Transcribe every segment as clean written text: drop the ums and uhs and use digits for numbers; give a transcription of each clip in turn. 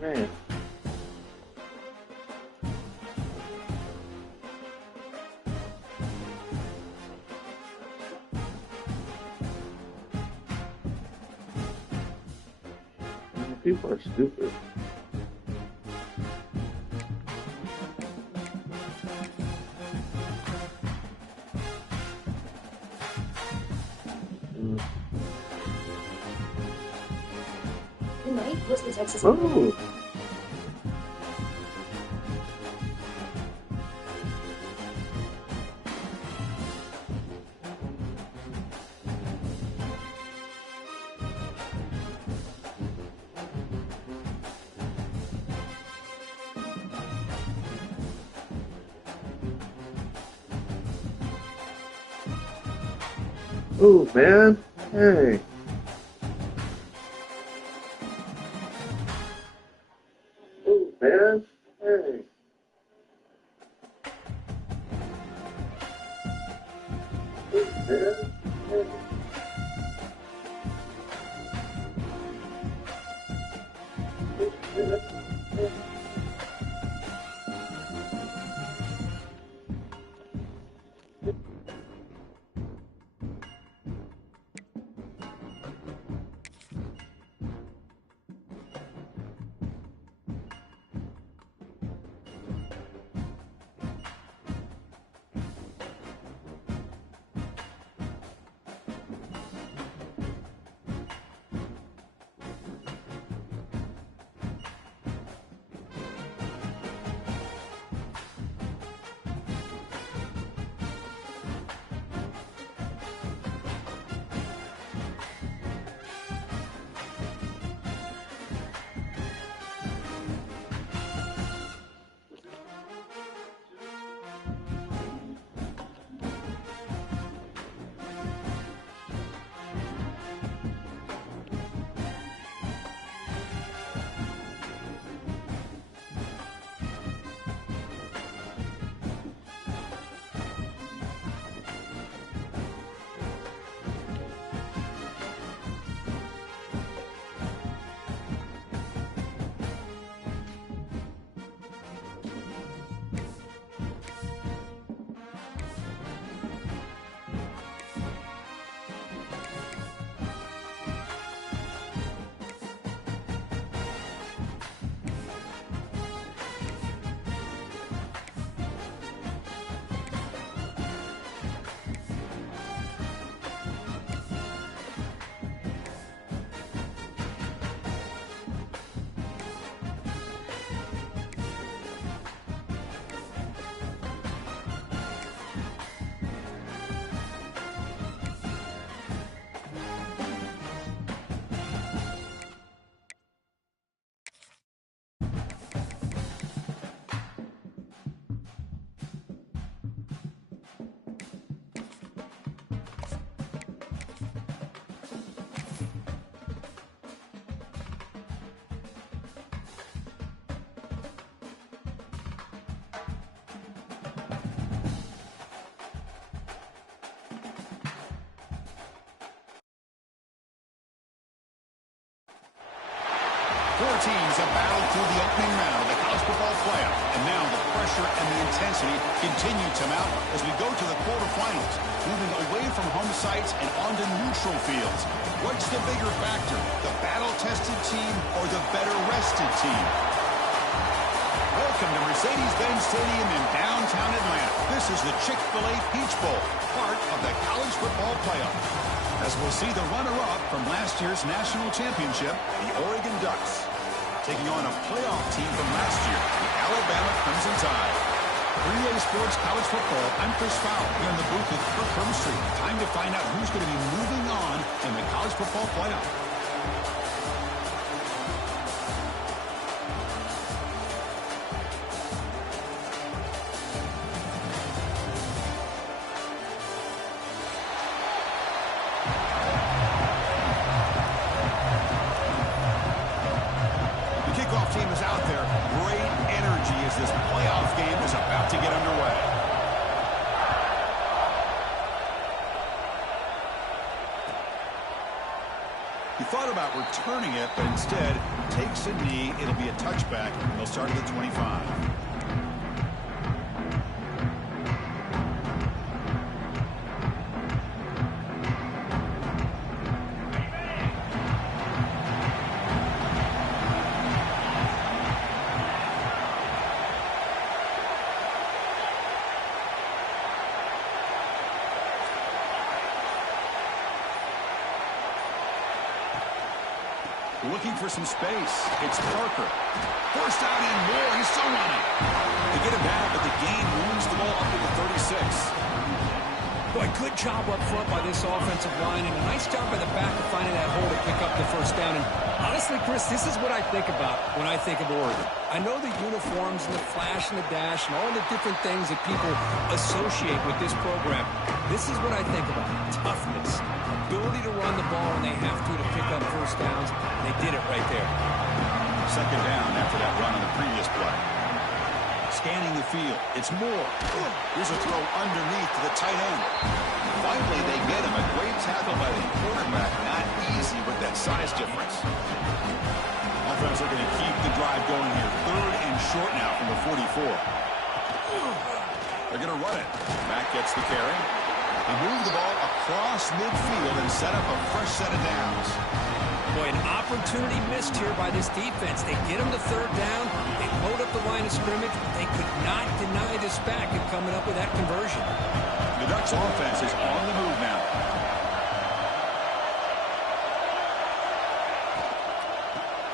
Man. People are stupid. Oh. Oh, man. Hey. Oh, man. Hey. Oh, man. Hey. Four teams have battled through the opening round of the college football playoff, and now the pressure and the intensity continue to mount as we go to the quarterfinals, moving away from home sites and onto neutral fields. What's the bigger factor, the battle-tested team or the better-rested team? Welcome to Mercedes-Benz Stadium in downtown Atlanta. This is the Chick-fil-A Peach Bowl, part of the college football playoff. As we'll see the runner-up from last year's national championship, the Oregon Ducks, taking on a playoff team from last year, the Alabama Crimson Tide. 3A Sports College Football, I'm Chris Fowle, here in the booth with Kirk Hermstreet. Time to find out who's going to be moving on in the college football playoff. Team is out there. Great energy as this playoff game is about to get underway. He thought about returning it, but instead takes a knee. It'll be a touchback. They'll start at the 25. Looking for some space. It's Parker. First down and more. He's still running. They get him back, but the gain moves the ball up to the 36. Boy, good job up front by this offensive line, and a nice job by the back of finding that hole to pick up the first down. And honestly, Chris, this is what I think about when I think of Oregon. I know the uniforms and the flash and the dash and all the different things that people associate with this program. This is what I think about. Toughness, ability to run the ball when they have to pick up first downs. They did it right there. Second down after that run on the previous play. Scanning the field. It's Moore. Here's a throw underneath to the tight end. Finally, they get him. A great tackle by the quarterback. Not easy with that size difference. Offense looking to keep the drive going here. Third and short now from the 44. They're going to run it. Back gets the carry. They move the ball across midfield and set up a fresh set of downs. Boy, an opportunity missed here by this defense. They get him the third down. They load up the line of scrimmage, but they could not deny this back in coming up with that conversion. The Ducks offense is on the move now.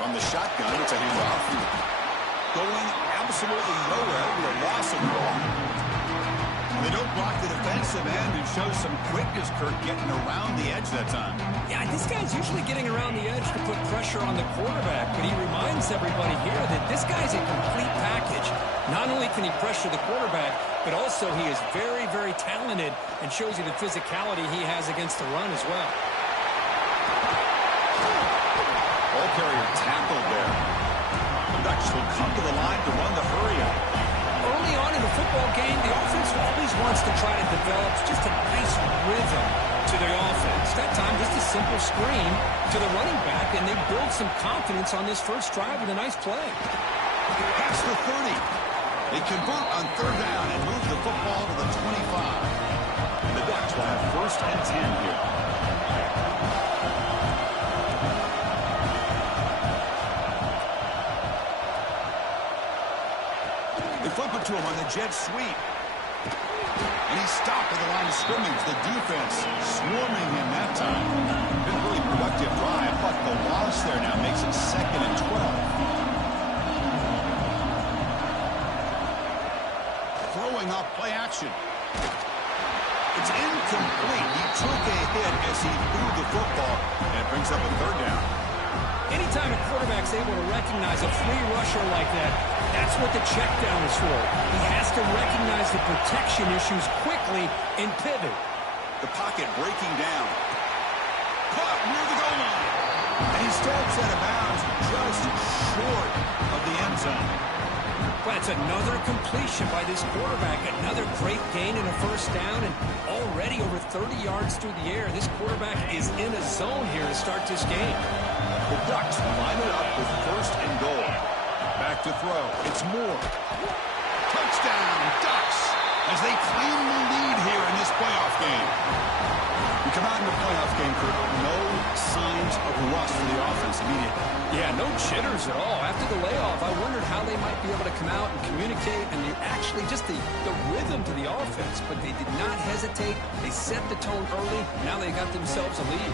From the shotgun, it's a handoff. Going absolutely nowhere with a loss of ball. They don't block the defensive end and show some quickness, Kirk, getting around the edge that time. Yeah, this guy's usually getting around the edge to put pressure on the quarterback, but he reminds everybody here that this guy's a complete package. Not only can he pressure the quarterback, but also he is very, very talented and shows you the physicality he has against the run as well. Ball carrier tackled there. The Ducks will come to the line to run the hurry-up. Early on in the football game, the offense always wants to try to develop just a nice rhythm to their offense. That time, just a simple screen to the running back, and they build some confidence on this first drive with a nice play. Past the 30. They convert on third down and move the football to the 25. And the Ducks will have first and 10 here. Flip it to him on the jet sweep. And he's stopped at the line of scrimmage. The defense swarming him that time. Been a really productive drive, but the loss there now makes it 2nd and 12. Throwing off play action. It's incomplete. He took a hit as he threw the football, and it brings up a third down. Anytime a quarterback's able to recognize a free rusher like that, that's what the check down is for. He has to recognize the protection issues quickly and pivot. The pocket breaking down. Caught near the goal line. And he steps out of bounds just short of the end zone. Well, that's another completion by this quarterback. Another great gain in a first down, and already over 30 yards through the air. This quarterback is in a zone here to start this game. The Ducks line it up with first and goal. Back to throw. It's Moore. Touchdown, Ducks, as they claim the lead here in this playoff game. We come out in the playoff game, Kirk. No signs of rust for the offense immediately. Yeah, no jitters at all. After the layoff, I wondered how they might be able to come out and communicate, and actually just the rhythm to the offense. But they did not hesitate. They set the tone early. Now they got themselves a lead.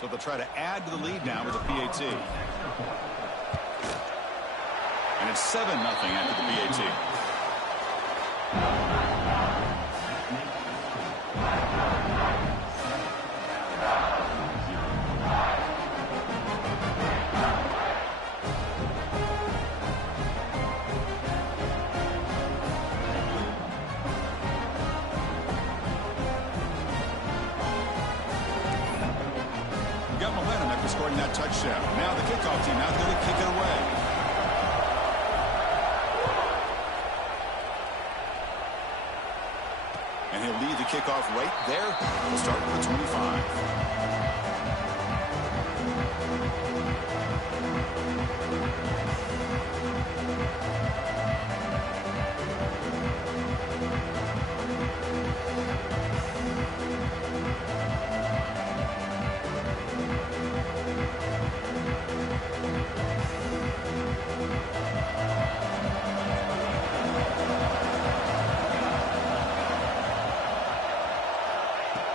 So they'll try to add to the lead now with a PAT. And it's 7-0 after the PAT. Got momentum after scoring that touchdown. Now the kickoff team out there to kick it away. And he'll lead the kickoff right there. We'll start with the 25.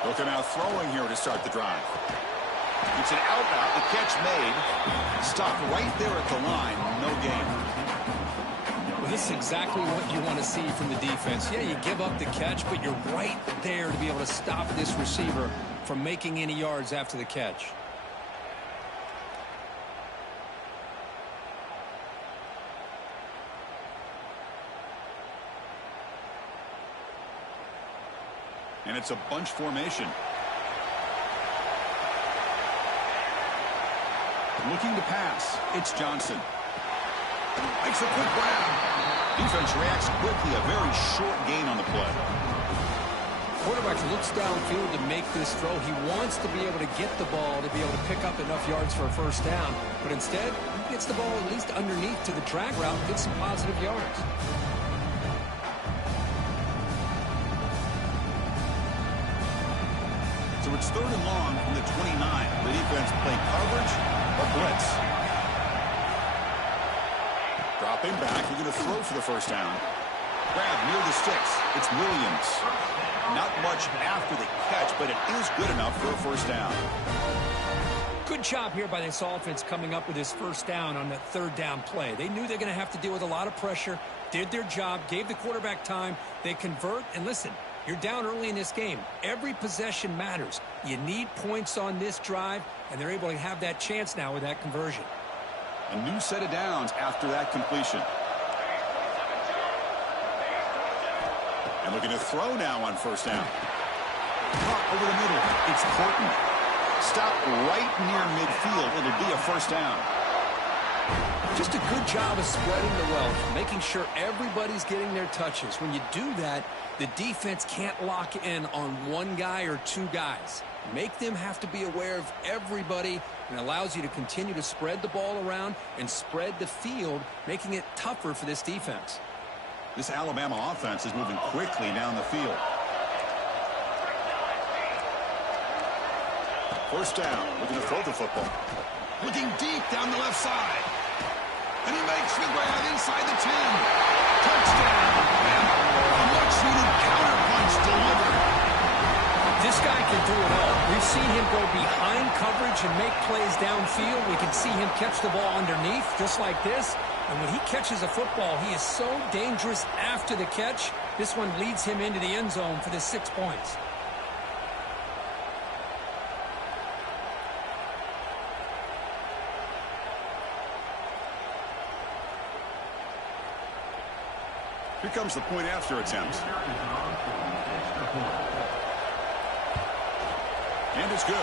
Looking out throwing here to start the drive. It's an out route. The catch made. Stopped right there at the line. No gain. Well, this is exactly what you want to see from the defense. Yeah, you give up the catch, but you're right there to be able to stop this receiver from making any yards after the catch. And it's a bunch formation. Looking to pass. It's Johnson. Makes a quick grab. Defense reacts quickly. A very short gain on the play. Quarterback looks downfield to make this throw. He wants to be able to get the ball to be able to pick up enough yards for a first down. But instead, he gets the ball at least underneath to the drag route and gets some positive yards. So it's 3rd and long from the 29. The defense play coverage or blitz. Dropping back. You're going to throw for the first down. Grab near the sticks. It's Williams. Not much after the catch, but it is good enough for a first down. Good job here by this offense coming up with this first down on that 3rd down play. They knew they're going to have to deal with a lot of pressure, did their job, gave the quarterback time. They convert, and listen, you're down early in this game. Every possession matters. You need points on this drive, and they're able to have that chance now with that conversion. A new set of downs after that completion. And looking to throw now on first down. Caught over the middle. It's Horton. Stop right near midfield. It'll be a first down. Just a good job of spreading the wealth, making sure everybody's getting their touches. When you do that, the defense can't lock in on one guy or two guys. Make them have to be aware of everybody, and allows you to continue to spread the ball around and spread the field, making it tougher for this defense. This Alabama offense is moving quickly down the field. First down, looking to throw the football. Looking deep down the left side. And he makes the grab inside the 10. Touchdown. A much-needed counterpunch delivered. This guy can do it all. We've seen him go behind coverage and make plays downfield. We can see him catch the ball underneath, just like this. And when he catches a football, he is so dangerous after the catch. This one leads him into the end zone for the 6 points. Here comes the point after attempt. And it's good.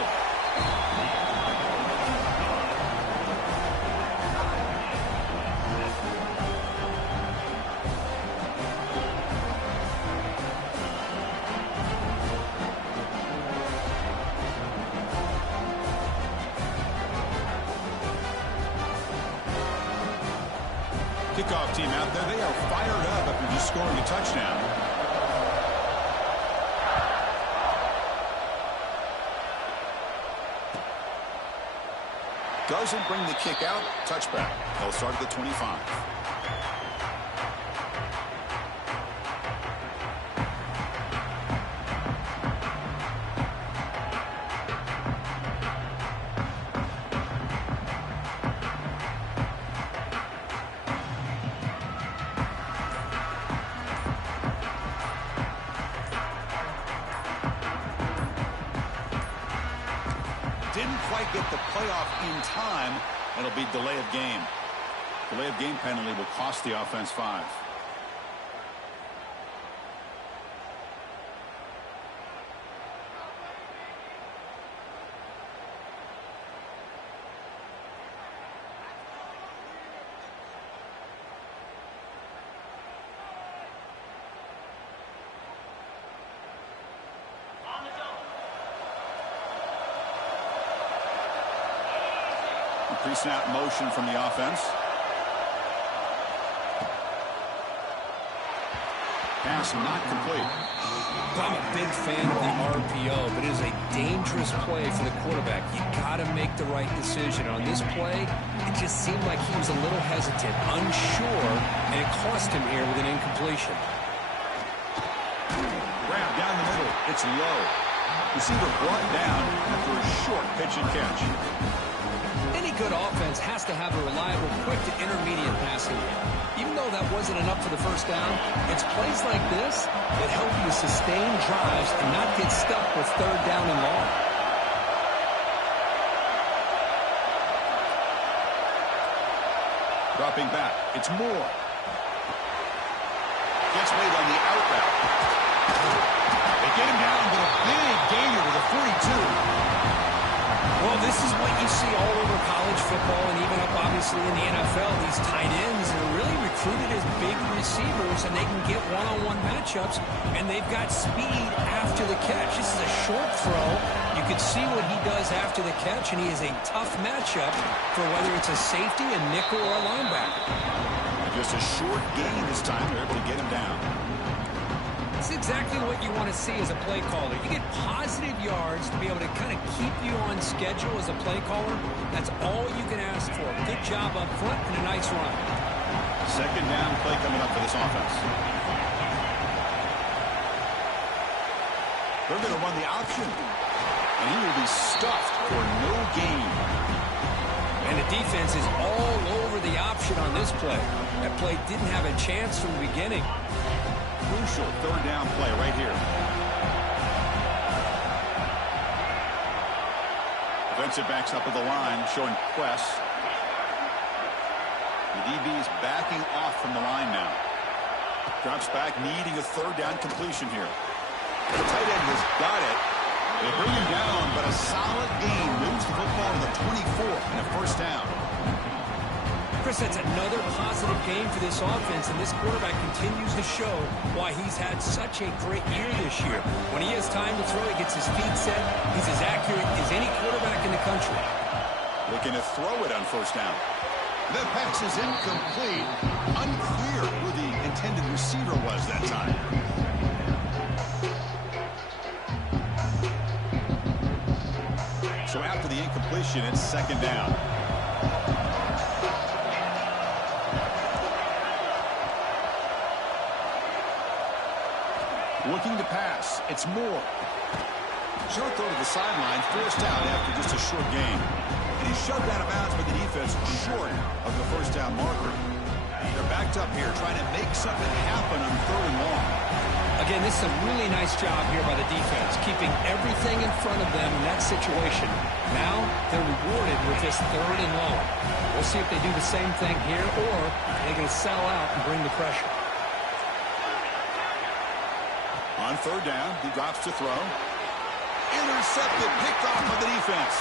Kickoff team out there, they are fired up after just scoring a touchdown. Doesn't bring the kick out. Touchback. They'll start at the 25. Didn't quite get the playoff in time. It'll be delay of game. Delay of game penalty will cost the offense 5. Pre-snap motion from the offense. Pass not complete. I'm a big fan of the RPO, but it is a dangerous play for the quarterback. You got to make the right decision. On this play, it just seemed like he was a little hesitant, unsure, and it cost him here with an incompletion. Grab down the middle. It's low. Receiver brought down after a short pitch and catch. Any good offense has to have a reliable, quick to intermediate passing game. Even though that wasn't enough for the first down, it's plays like this that help you sustain drives and not get stuck with third down and long. Dropping back. It's Moore. Gets made on the out route. They get him down, but a big gainer to the 42. Well, this is what you see all over college football and even up, obviously, in the NFL. These tight ends are really recruited as big receivers, and they can get one-on-one matchups, and they've got speed after the catch. This is a short throw. You can see what he does after the catch, and he is a tough matchup for whether it's a safety, a nickel, or a linebacker. Just a short gain this time. They're able to get him down. It's exactly what you want to see as a play caller. You get positive yards to be able to kind of keep you on schedule as a play caller. That's all you can ask for. Good job up front and a nice run. Second down play coming up for this offense. They're going to run the option. And he will be stuffed for no gain. And the defense is all over the option on this play. That play didn't have a chance from the beginning. Crucial third down play right here. Defensive backs up at the line, showing press. The DB is backing off from the line now. Drops back, needing a third down completion here. The tight end has got it. They bring him down, but a solid gain moves the football to the 24 and a first down. Chris, that's another positive game for this offense, and this quarterback continues to show why he's had such a great year this year. When he has time to throw, he gets his feet set. He's as accurate as any quarterback in the country. Looking to throw it on first down. The pass is incomplete. Unclear who the intended receiver was that time. So after the incompletion, it's second down. Looking to pass. It's Moore. Short throw to the sideline, forced out after just a short gain. And he's shoved out of bounds by the defense short of the first down marker. They're backed up here trying to make something happen on third and long. Again, this is a really nice job here by the defense, keeping everything in front of them in that situation. Now they're rewarded with this third and long. We'll see if they do the same thing here, or they're going to sell out and bring the pressure. On third down, he drops to throw. Intercepted, picked off by the defense.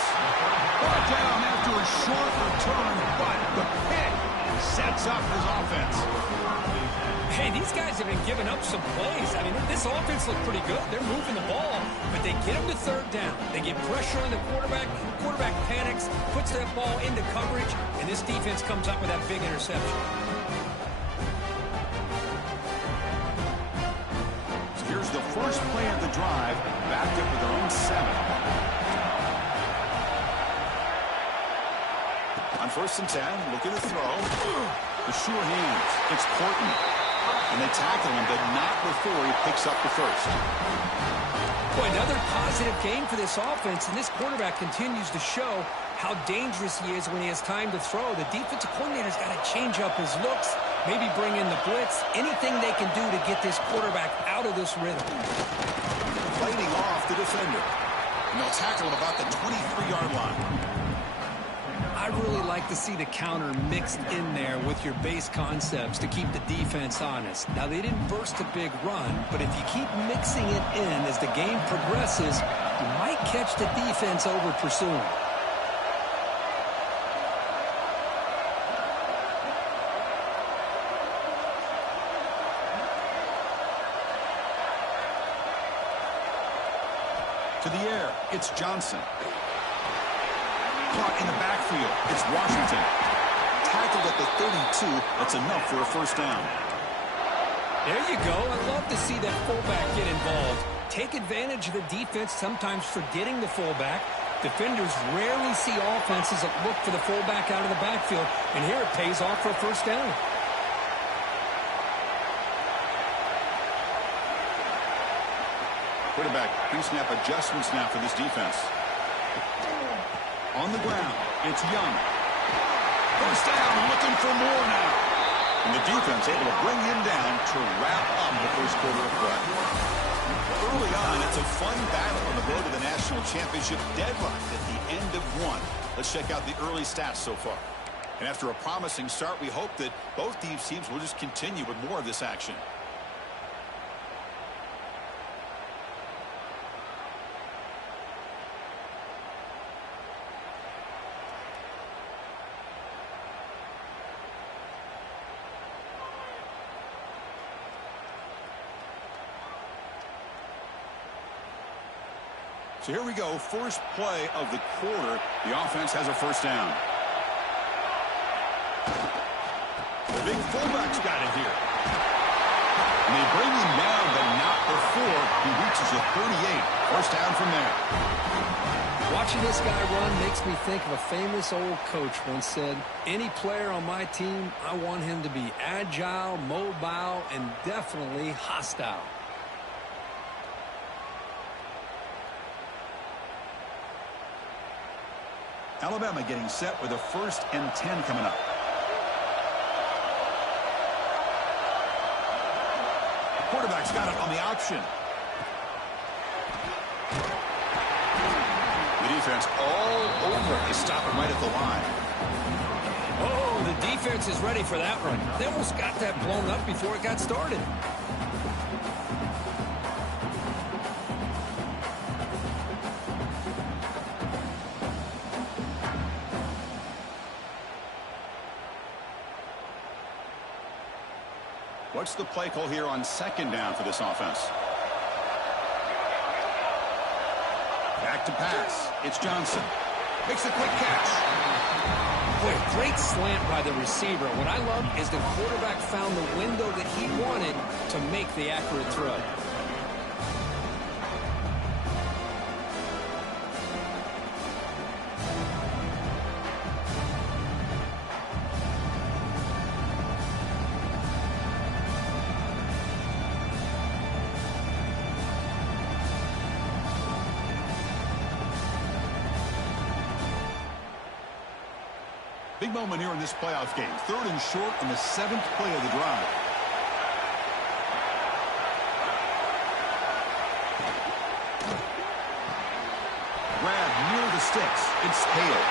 Brought down after a short return, but the pick sets up his offense. Hey, these guys have been giving up some plays. I mean, this offense looked pretty good. They're moving the ball, but they get him to third down. They get pressure on the quarterback. Quarterback panics, puts that ball into coverage, and this defense comes up with that big interception. Here's the first play of the drive, backed up with their own 7. On first and 10, looking to throw. The sure hands. It's Portman. And they tackle him, but not before he picks up the first. Boy, another positive game for this offense, and this quarterback continues to show how dangerous he is when he has time to throw. The defensive coordinator's got to change up his looks, maybe bring in the blitz, anything they can do to get this quarterback out of this rhythm. Fighting off the defender. And they'll tackle him about the 23-yard line. I really like to see the counter mixed in there with your base concepts to keep the defense honest. Now, they didn't burst a big run, but if you keep mixing it in as the game progresses, you might catch the defense over pursuing. To the air, it's Johnson. caught in the backfield. It's Washington. Tackled at the 32. That's enough for a first down. There you go. I love to see that fullback get involved. Take advantage of the defense, sometimes forgetting the fullback. Defenders rarely see offenses that look for the fullback out of the backfield, and here it pays off for a first down. Quarterback pre-snap adjustments now for this defense. On the ground, it's Young. First down, looking for more now. And the defense able to bring him down to wrap up the first quarter of play. Early on, it's a fun battle on the road to the national championship, deadlocked at the end of one. Let's check out the early stats so far. And after a promising start, we hope that both these teams will just continue with more of this action. So here we go, first play of the quarter. The offense has a first down. The big fullback's got it here. And they bring him down, but not before he reaches the 38. First down from there. Watching this guy run makes me think of a famous old coach once said, any player on my team, I want him to be agile, mobile, and definitely hostile. Alabama getting set with a 1st and 10 coming up. The quarterback's got it on the option. The defense all over. They stop it right at the line. Oh, the defense is ready for that run. They almost got that blown up before it got started. What's the play call here on second down for this offense? Back to pass. It's Johnson. Makes a quick catch. Boy, great slant by the receiver. What I love is the quarterback found the window that he wanted to make the accurate throw. Big moment here in this playoff game. 3rd and short on the 7th play of the drive. Grab near the sticks. It's Hale.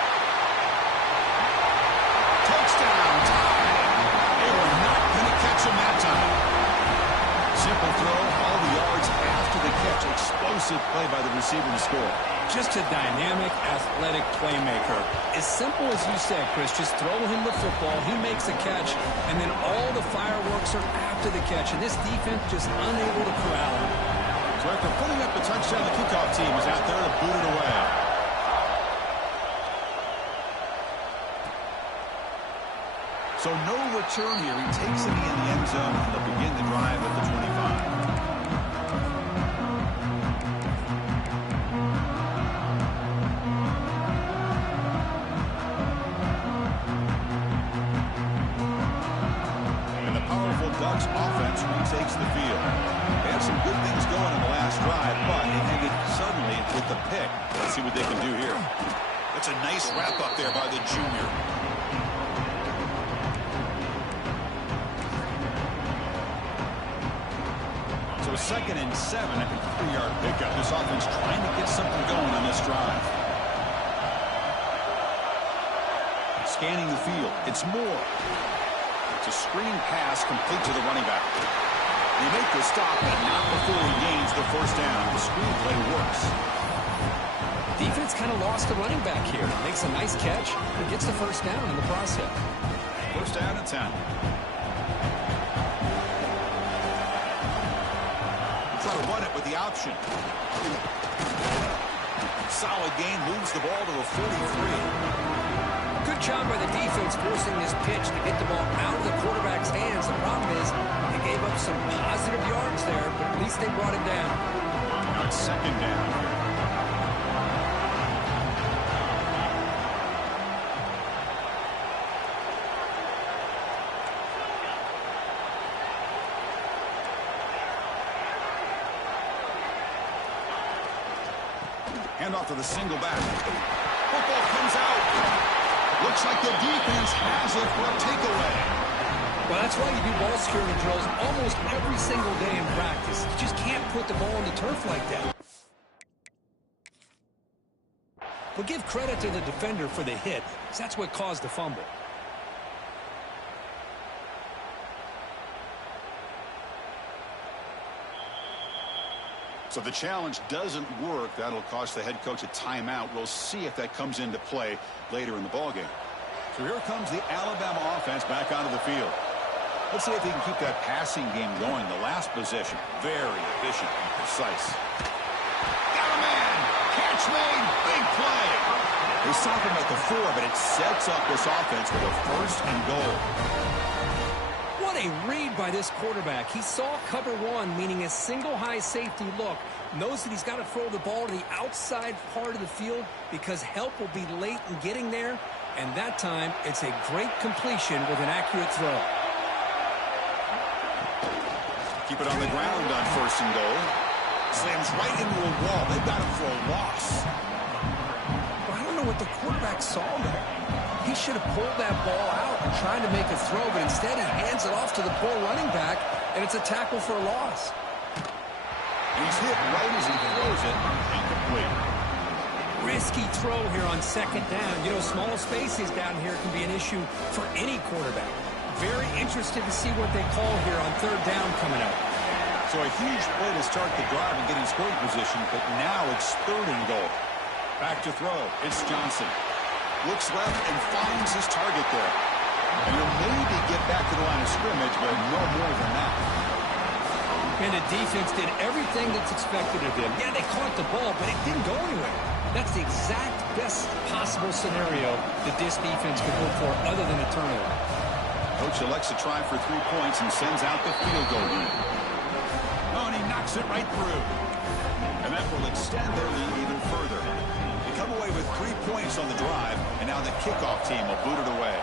Touchdown time. They were not going to catch him that time. Simple throw, all the yards after the catch. Explosive play by the receiver to score. Just a dynamic, athletic playmaker. As simple as you said, Chris, just throw him the football, he makes a catch, and then all the fireworks are after the catch, and this defense just unable to corral him. So after putting up the touchdown, the kickoff team is out there to boot it away. So no return here. He takes it in the end zone, and they'll begin the drive at the 25. Ducks offense retakes the field. They had some good things going in the last drive, but it ended suddenly with the pick. Let's see what they can do here. That's a nice wrap up there by the junior. So 2nd and 7 at the 3-yard pickup. This offense trying to get something going on this drive. Scanning the field. It's Moore. It's a screen pass complete to the running back. They make the stop, but not before he gains the first down. The screen play works. Defense kind of lost the running back here. Makes a nice catch and gets the first down in the process. First down and 10. Try to run it with the option. Solid gain, moves the ball to the 43. job by the defense forcing this pitch to get the ball out of the quarterback's hands. The problem is they gave up some positive yards there, but at least they brought him down. Now it's second down. Handoff to the single back. Football comes out. Looks like the defense has it for a takeaway. Well, that's why you do ball security drills almost every single day in practice. You just can't put the ball on the turf like that. But give credit to the defender for the hit, because that's what caused the fumble. So the challenge doesn't work. That'll cost the head coach a timeout. We'll see if that comes into play later in the ballgame. So here comes the Alabama offense back onto the field. Let's see if they can keep that passing game going. The last possession, very efficient and precise. Got a man! Catch made! Big play! They stop him at the 4, but it sets up this offense with a first and goal. What a read by this quarterback. He saw cover 1, meaning a single high safety look. Knows that he's got to throw the ball to the outside part of the field because help will be late in getting there. And that time, it's a great completion with an accurate throw. Keep it on the ground on first and goal. Slams right into a wall. They've got him for a loss. But I don't know what the quarterback saw there. He should have pulled that ball out and tried to make a throw, but instead he hands it off to the poor running back, and it's a tackle for a loss. And he's hit right as he throws it. Incomplete. Risky throw here on second down. You know, small spaces down here can be an issue for any quarterback. Very interested to see what they call here on third down coming up. So a huge play to start the drive and get in scoring position, but now it's third and goal. Back to throw. It's Johnson. Looks left and finds his target there. And he'll maybe get back to the line of scrimmage, but no more than that. And the defense did everything that's expected of them. Yeah, they caught the ball, but it didn't go anywhere. That's the exact best possible scenario that this defense could hope for other than a turnover. Coach elects to try for 3 points and sends out the field goal unit. Oh, and he knocks it right through. And that will extend their lead even further. They come away with 3 points on the drive, and now the kickoff team will boot it away.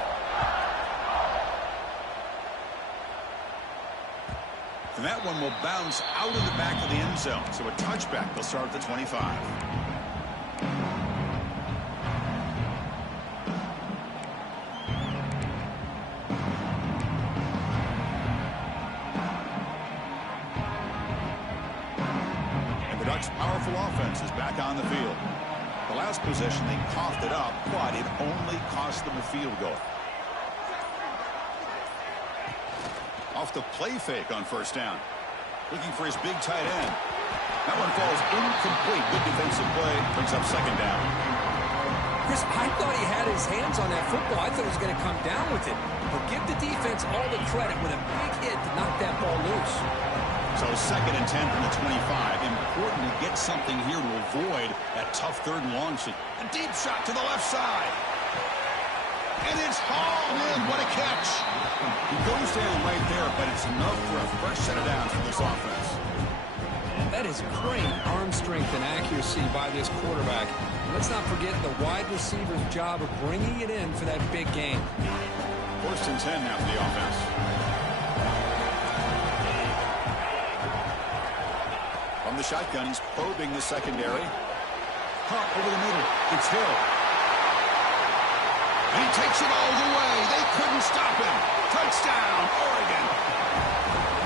And that one will bounce out of the back of the end zone. So a touchback. They'll start at the 25. Powerful offense is back on the field. The last possession, they coughed it up, but it only cost them a field goal. Off the play fake on first down. Looking for his big tight end. That one falls incomplete. Good defensive play. Brings up second down. Chris, I thought he had his hands on that football. I thought he was going to come down with it. But give the defense all the credit with a big hit to knock that ball loose. So second and 10 from the 25. Important to get something here to avoid that tough third and long shot. A deep shot to the left side. And it's hauled in. What a catch. He goes down right there, but it's enough for a fresh set of downs for this offense. That is great arm strength and accuracy by this quarterback. Let's not forget the wide receiver's job of bringing it in for that big game. First and 10 now for the offense. From the shotgun, he's probing the secondary. Caught over the middle. It's Hill. And he takes it all the way. They couldn't stop him. Touchdown, Oregon.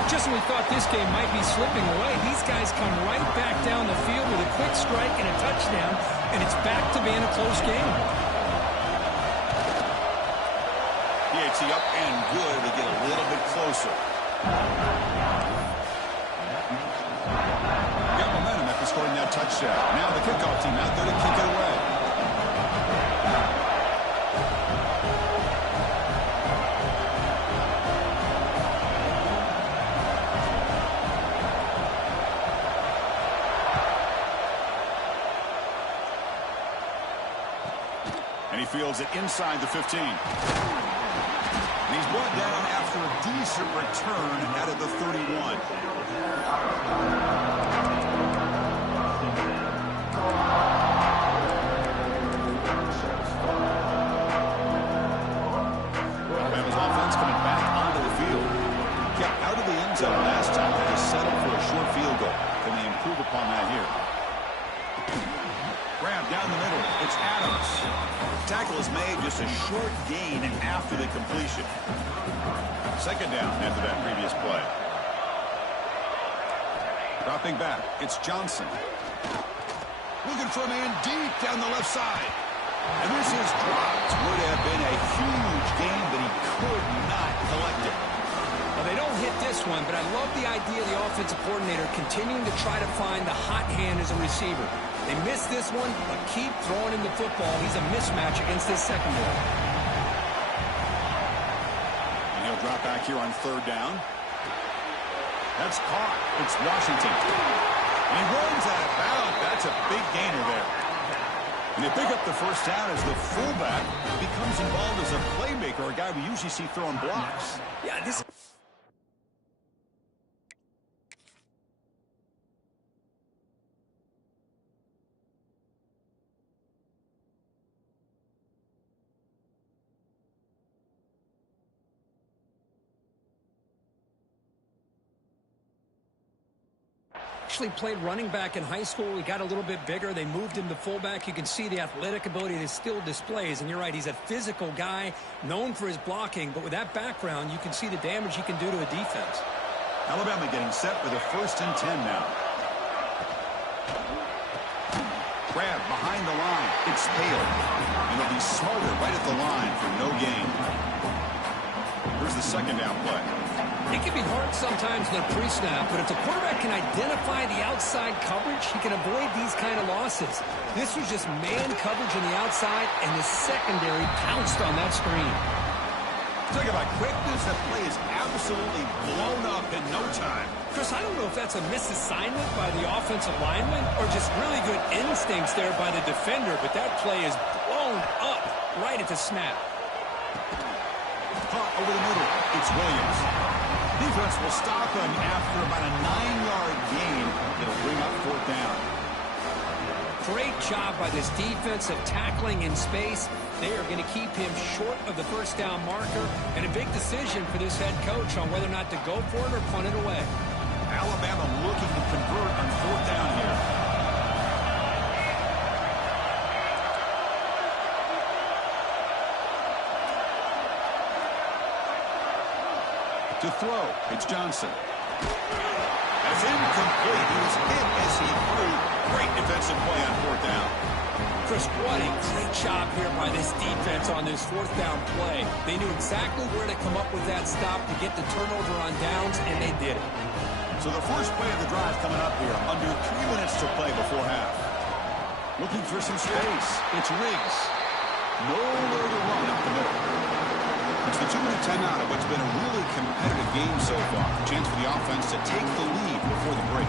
Just when we thought this game might be slipping away, these guys come right back down the field with a quick strike and a touchdown, and it's back to being a close game. PAT up and good to get a little bit closer. Got momentum after scoring that touchdown. Now the kickoff team out there to kick it away. fields it inside the 15. And he's brought down after a decent return out of the 31. Alabama's offense coming back onto the field. Kept out of the end zone last time. Had to settle for a short field goal. Can they improve upon that here? Grab down the middle. It's Adams. Tackle is made, just a short gain after the completion. Second down after that previous play. Dropping back, it's Johnson. Looking for a man deep down the left side. And this is dropped. Would have been a huge gain, but he could not collect it. Well, they don't hit this one, but I love the idea of the offensive coordinator continuing to try to find the hot hand as a receiver. They missed this one, but keep throwing him the football. He's a mismatch against this secondary. And he'll drop back here on third down. That's caught. It's Washington. And he runs out of bounds. That's a big gainer there. And they pick up the first down as the fullback becomes involved as a playmaker, a guy we usually see throwing blocks. Yeah, this... Actually played running back in high school. He got a little bit bigger. They moved him to fullback. You can see the athletic ability that still displays. And you're right, he's a physical guy, known for his blocking. But with that background, you can see the damage he can do to a defense. Alabama getting set for the 1st and 10 now. Grab behind the line. It's Hale. And he'll be smarter right at the line for no gain. Here's the second down play. It can be hard sometimes in a pre-snap, but if the quarterback can identify the outside coverage, he can avoid these kind of losses. This was just man coverage on the outside, and the secondary pounced on that screen. Talk about quickness. That play is absolutely blown up in no time. Chris, I don't know if that's a misassignment by the offensive lineman or just really good instincts there by the defender, but that play is blown up right at the snap. Caught over the middle. It's Williams. Defense will stop him after about a 9-yard gain. It'll bring up 4th down. Great job by this defense of tackling in space. They are going to keep him short of the first down marker, and a big decision for this head coach on whether or not to go for it or punt it away. Alabama looking to convert on 4th down here. To throw, it's Johnson. That's incomplete. He was hit as he threw. Great defensive play on 4th down. Chris, what a great job here by this defense on this 4th down play. They knew exactly where to come up with that stop to get the turnover on downs, and they did it. So the first play of the drive coming up here. Under 3 minutes to play before half. Looking for some space. It's Riggs. Nowhere to run up the middle. It's the 2-minute timeout of what's been a really competitive game so far. A chance for the offense to take the lead before the break.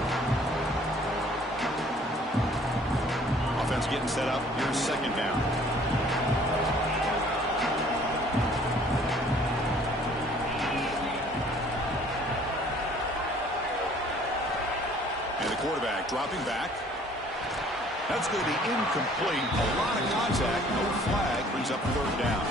Offense getting set up. Here's 2nd down. And the quarterback dropping back. That's going to be incomplete. A lot of contact. No flag. Brings up 3rd down.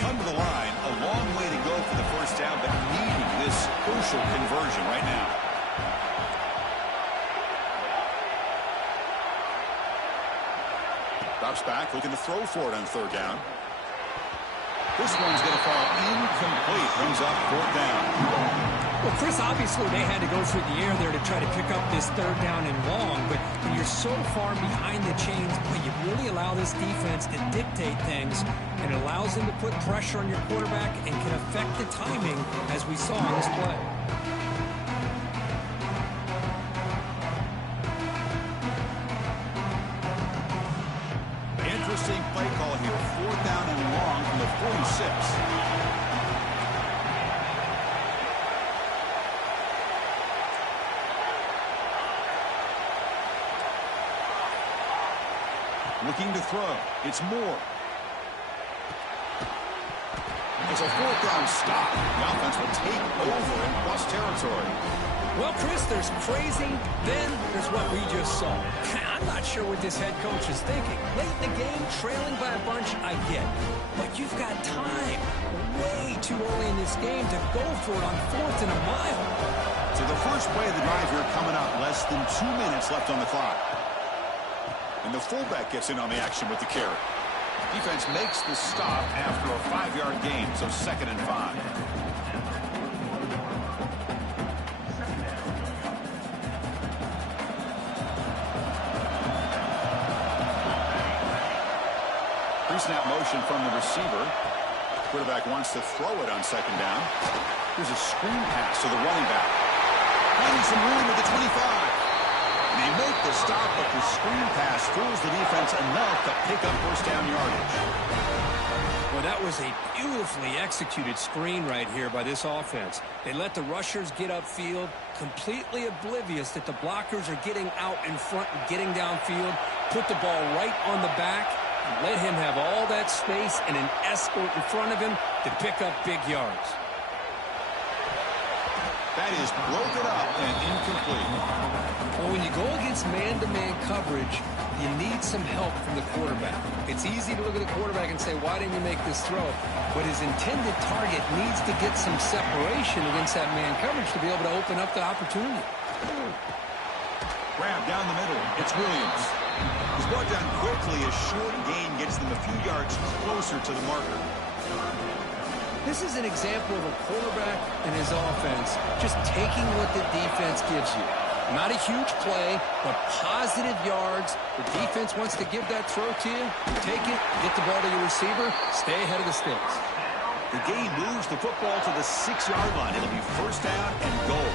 Come to the line, a long way to go for the first down, but needing this crucial conversion right now. Drops back, looking to throw for it on 3rd down. This one's going to fall incomplete, brings up 4th down. Well, Chris, obviously they had to go through the air there to try to pick up this 3rd down and long, but when you're so far behind the chains, boy, you really allow this defense to dictate things, and it allows them to put pressure on your quarterback and can affect the timing, as we saw on this play. Interesting play call here. 4th down and long from the 46. Looking to throw. It's Moore. It's a fourth down stop. The offense will take over in plus territory. Well, Chris, there's crazy, then there's what we just saw. I'm not sure what this head coach is thinking. Late in the game, trailing by a bunch, I get. But you've got time, way too early in this game, to go for it on 4th and a mile. So the first play of the drive here coming up, less than 2 minutes left on the clock. And the fullback gets in on the action with the carry. Defense makes the stop after a 5-yard gain, so 2nd and 5. Pre-snap motion from the receiver. Quarterback wants to throw it on 2nd down. Here's a screen pass to the running back. Finding some room at the 25. They make the stop, but the screen pass fools the defense enough to pick up first down yardage. Well, that was a beautifully executed screen right here by this offense. They let the rushers get upfield, completely oblivious that the blockers are getting out in front and getting downfield, put the ball right on the back, and let him have all that space and an escort in front of him to pick up big yards. That is broken up and incomplete. Well, when you go against man-to-man coverage, you need some help from the quarterback. It's easy to look at the quarterback and say, why didn't you make this throw? But his intended target needs to get some separation against that man coverage to be able to open up the opportunity. Grab down the middle. It's Williams. He's brought down quickly. A short gain gets them a few yards closer to the marker. This is an example of a quarterback and his offense just taking what the defense gives you. Not a huge play, but positive yards. The defense wants to give that throw to you. You take it, get the ball to your receiver, stay ahead of the sticks. The game moves the football to the 6-yard line. It'll be first down and goal.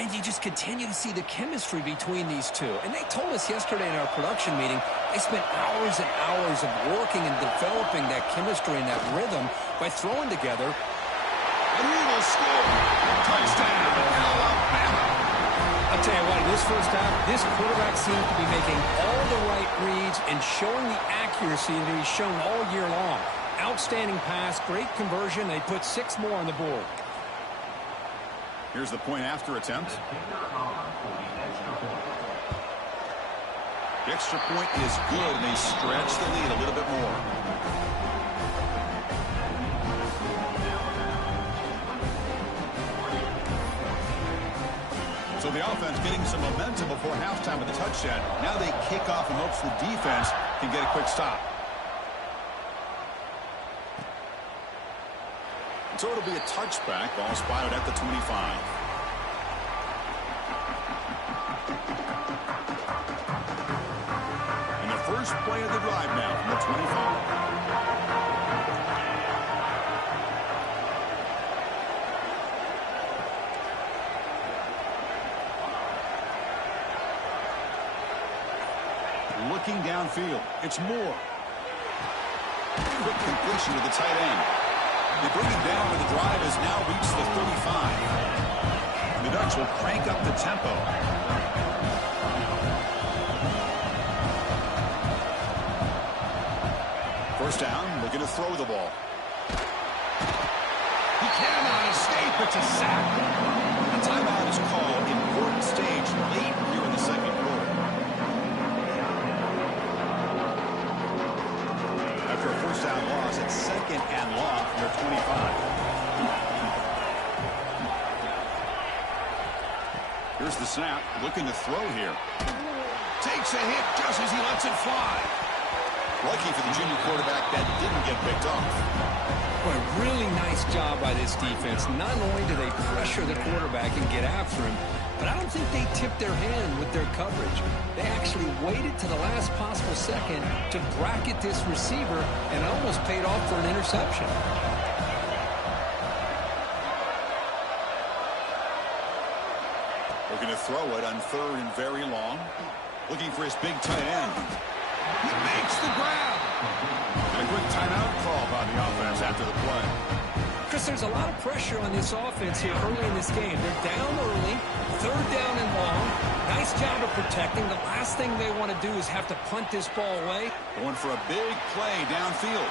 And you just continue to see the chemistry between these two. And they told us yesterday in our production meeting, they spent hours and hours of working and developing that chemistry and that rhythm by throwing together. And he will score. Touchdown, Alabama. I'll tell you what, in this first half, this quarterback seems to be making all the right reads and showing the accuracy that he's shown all year long. Outstanding pass, great conversion. They put 6 more on the board. Here's the point after attempt. The extra point is good, and they stretch the lead a little bit more. So the offense getting some momentum before halftime with a touchdown. Now they kick off in hopes the defense can get a quick stop. So it'll be a touchback. Ball spotted at the 25. And the first play of the drive now from the 25. Looking downfield. It's Moore. Quick completion to the tight end. They bring him down, but the drive has now reached the 35. The Ducks will crank up the tempo. First down, looking to throw the ball. He cannot escape. It's a sack. The timeout is called. Important stage late here in the second quarter. After a first down loss, it's 2nd and long from their 25. Here's the snap, looking to throw here. Takes a hit just as he lets it fly. Lucky for the junior quarterback that didn't get picked off. What a really nice job by this defense. Not only do they pressure the quarterback and get after him, but I don't think they tipped their hand with their coverage. They actually waited to the last possible second to bracket this receiver, and it almost paid off for an interception. Looking to throw it on 3rd and very long. Looking for his big tight end. He makes the grab. And a quick timeout call by the offense after the play. Chris, there's a lot of pressure on this offense here early in this game. They're down early, 3rd down and long. Nice job of protecting protecting. The last thing they want to do is have to punt this ball away. Going for a big play downfield.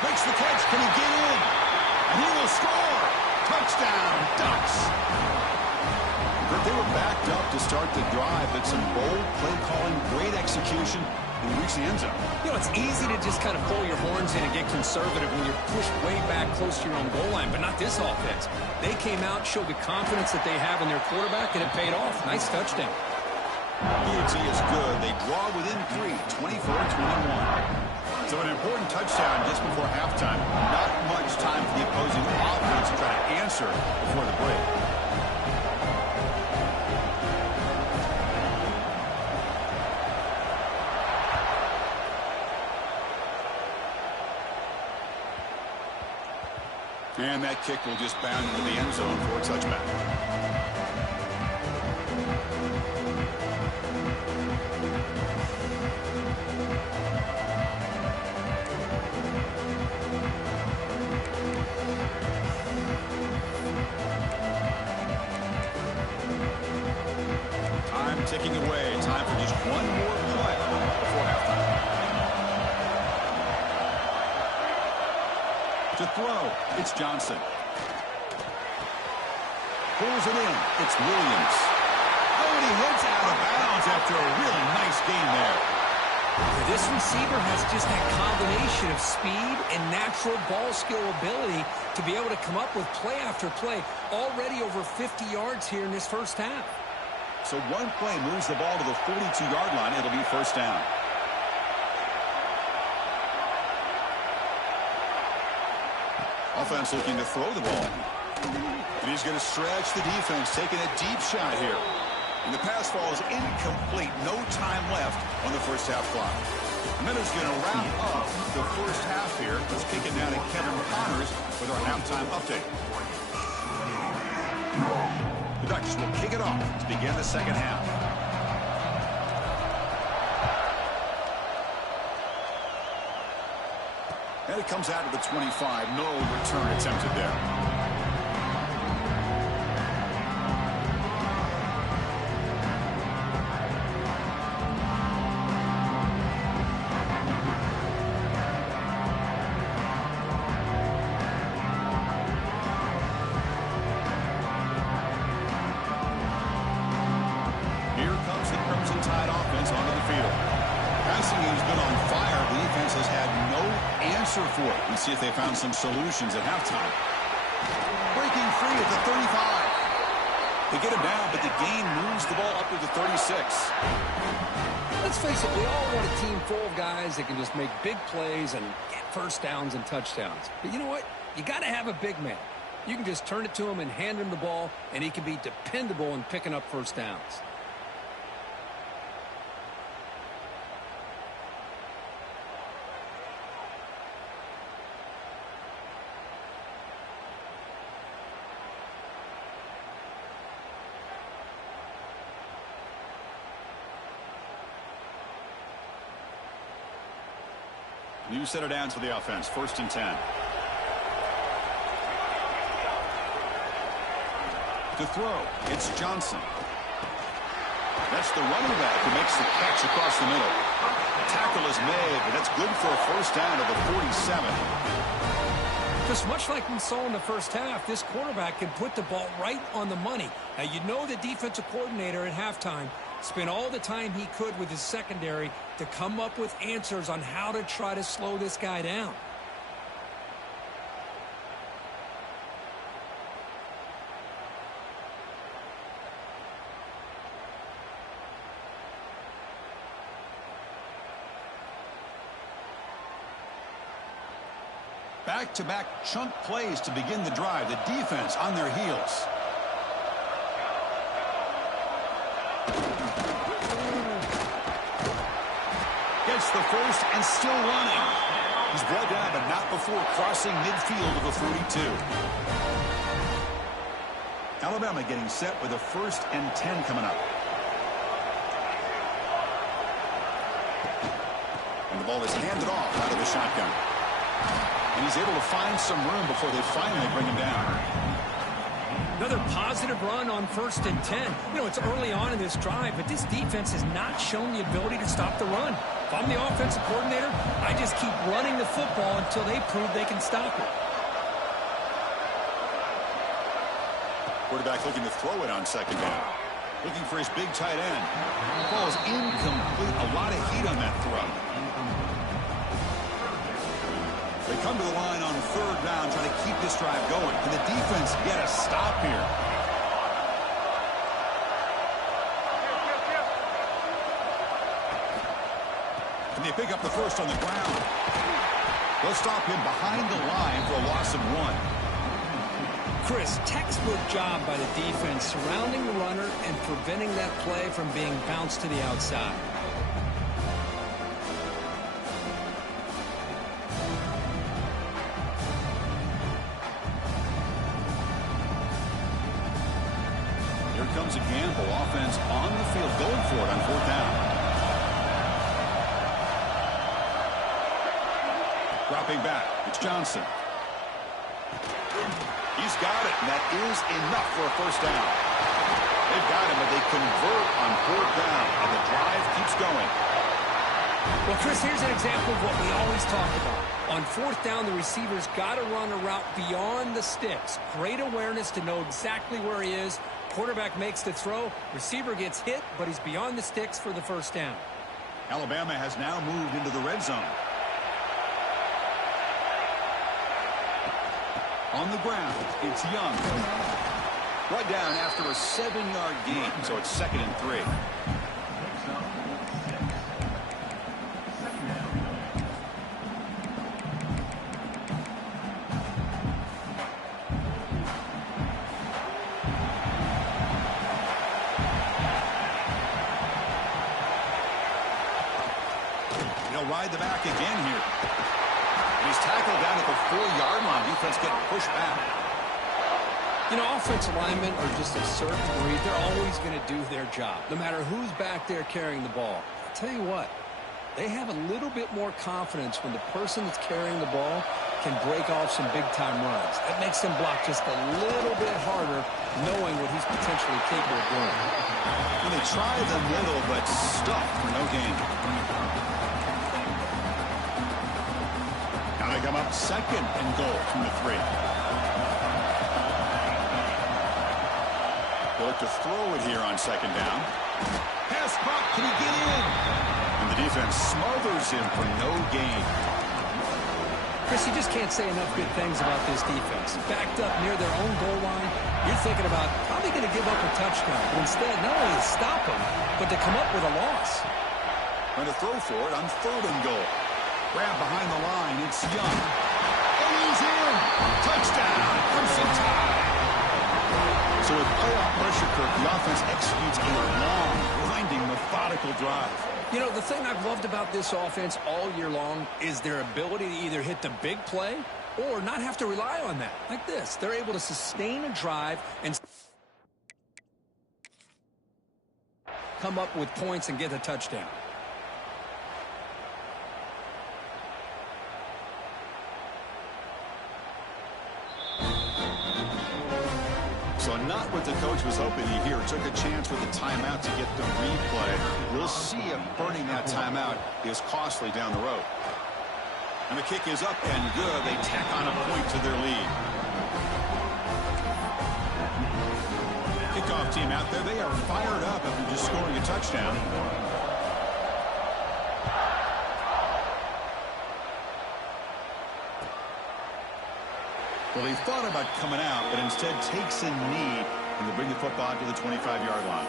Makes the catch. Can he get in? And he will score. Touchdown, Ducks. But they were backed up to start the drive, but some bold play calling, great execution, and reach the end zone. You know, it's easy to just kind of pull your horns in and get conservative when you're pushed way back close to your own goal line, but not this offense. They came out, showed the confidence that they have in their quarterback, and it paid off. Nice touchdown. PAT is good. They draw within 3, 24-21. So an important touchdown just before halftime. Not much time for the opposing offense to try to answer before the break. And that kick will just bound into the end zone for a touchback. Time ticking away. Time for just one more play before halftime. To throw, it's Johnson. Pulls it in, it's Williams. Oh, and he heads out of bounds after a really nice game there. This receiver has just that combination of speed and natural ball skill ability to be able to come up with play after play. Already over 50 yards here in this first half. So one play moves the ball to the 42-yard line. It'll be first down. Offense looking to throw the ball. And he's going to stretch the defense, taking a deep shot here. And the pass falls incomplete. No time left on the first half clock. Miller's going to wrap up the first half here. Let's kick it down to Kevin Connors with our halftime update. The Ducks will kick it off to begin the second half. And it comes out to the 25. No return attempted there. Here comes the Crimson Tide offense onto the field. Passing game's been on fire. The defense has had no answer for it. Let's see if they found some solutions at halftime. Breaking free at the 35. They get him down, but the gain moves the ball up to the 36. Let's face it, we all want a team full of guys that can just make big plays and get first downs and touchdowns. But you know what? You got to have a big man. You can just turn it to him and hand him the ball, and he can be dependable in picking up first downs. New set of downs for the offense. 1st and 10. To throw, it's Johnson. That's the running back who makes the catch across the middle. Tackle is made, but that's good for a first down to the 47. Just much like we saw in the first half, this quarterback can put the ball right on the money. Now, you know the defensive coordinator at halftime spent all the time he could with his secondary to come up with answers on how to try to slow this guy down. Back-to-back chunk plays to begin the drive. The defense on their heels. Gets the first and still running. He's brought down, but not before crossing midfield of the 42. Alabama getting set with a 1st and 10 coming up. And the ball is handed off out of the shotgun. And he's able to find some room before they finally bring him down. Another positive run on 1st and 10. You know, it's early on in this drive, but this defense has not shown the ability to stop the run. If I'm the offensive coordinator, I just keep running the football until they prove they can stop it. Quarterback looking to throw it on 2nd down. Looking for his big tight end. Ball is incomplete. A lot of heat on that throw. They come to the line on 3rd down, trying to keep this drive going. Can the defense get a stop here? Can they pick up the first on the ground? They'll stop him behind the line for a loss of 1. Chris, textbook job by the defense surrounding the runner and preventing that play from being bounced to the outside. Comes a gamble. Offense on the field going for it on 4th down. Dropping back. It's Johnson. He's got it, and that is enough for a 1st down. They've got him, but they convert on 4th down, and the drive keeps going. Well, Chris, here's an example of what we always talk about. On 4th down, the receiver's got to run a route beyond the sticks. Great awareness to know exactly where he is. Quarterback makes the throw. Receiver gets hit, but he's beyond the sticks for the 1st down. Alabama has now moved into the red zone. On the ground, it's Young. Right down after a 7-yard gain, so it's 2nd and 3. Ride the back again here. He's tackled down at the 4-yard line. Defense getting pushed back. You know, offensive linemen are just a certain breed. They're always going to do their job, no matter who's back there carrying the ball. I'll tell you what, they have a little bit more confidence when the person that's carrying the ball can break off some big-time runs. That makes them block just a little bit harder, knowing what he's potentially capable of doing. When they try the middle, but stuffed for no gain. Now they come up 2nd and goal from the 3. They'll look to throw it here on 2nd down. Pass caught. Can he get in? And the defense smothers him for no gain. Chris, you just can't say enough good things about this defense. Backed up near their own goal line, you're thinking about probably going to give up a touchdown. But instead, not only to stop them, but to come up with a loss. Going to throw for it on 3rd and goal. Grab behind the line. It's Young. And he's in. Touchdown. Crimson Tide. So with playoff pressure, Kirk, the offense executes a long, grinding, methodical drive. You know, the thing I've loved about this offense all year long is their ability to either hit the big play or not have to rely on that. Like this. They're able to sustain a drive and come up with points and get a touchdown. So not what the coach was hoping to hear. Took a chance with the timeout to get the replay. We'll see if burning that timeout is costly down the road. And the kick is up and good. They tack on a point to their lead. Kickoff team out there. They are fired up after just scoring a touchdown. Well, he thought about coming out, but instead takes a knee and they bring the football to the 25-yard line.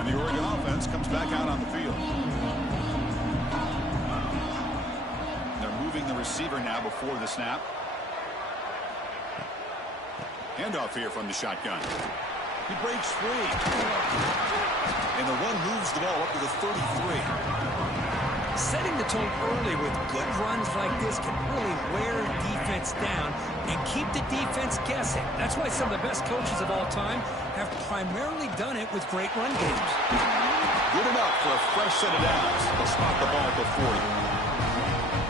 And the Oregon offense comes back out on the field. They're moving the receiver now before the snap. Handoff here from the shotgun. He breaks free. And the one moves the ball up to the 33. Setting the tone early with good runs like this can really wear defense down and keep the defense guessing. That's why some of the best coaches of all time have primarily done it with great run games. Good enough for a fresh set of downs. They'll spot the ball at the 40.